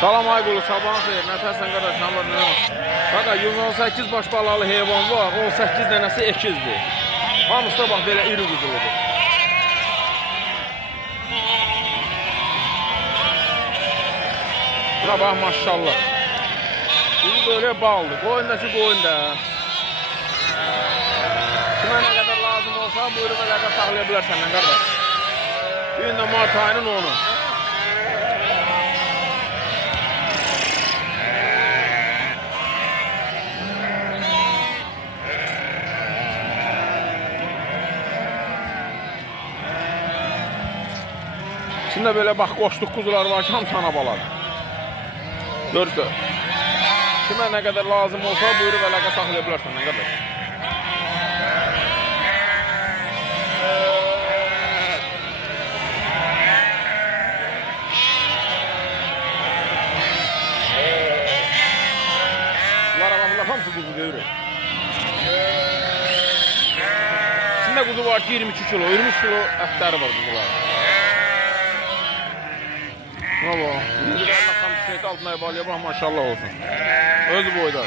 Salam Aygulu, sabahın xeyir. Nətərsən qardaş, namır nə yox? Qaqa, 118 baş balalı heyvan var, 18 dənəsi ekizdir. Hamısı da bax, belə iri quzuludur. Buna bax, maşallah. Bu böyle baldır. Qoyundakı qoyun da. Kimə nə qədər lazım olsa, buyurub əlaqə saxlaya bilər səndən qardaş. Bir gün də mart ayının 10'u. İçində belə bax, qoşluq quzular var ki, hamısı ana baladır. Görürsə. Kimə nə qədər lazım olsa, buyurub əlaqə saxlaya bilər səndən qardaş. Bunlar hamısı kuzu görür. İçində kuzu var ki 22 kilo, 23 kilo ətləri var kuzuların. Bravo. Yüzülərlə hamısı şeydə altına ebalıya bax, maşallah olsun. Özü boyda.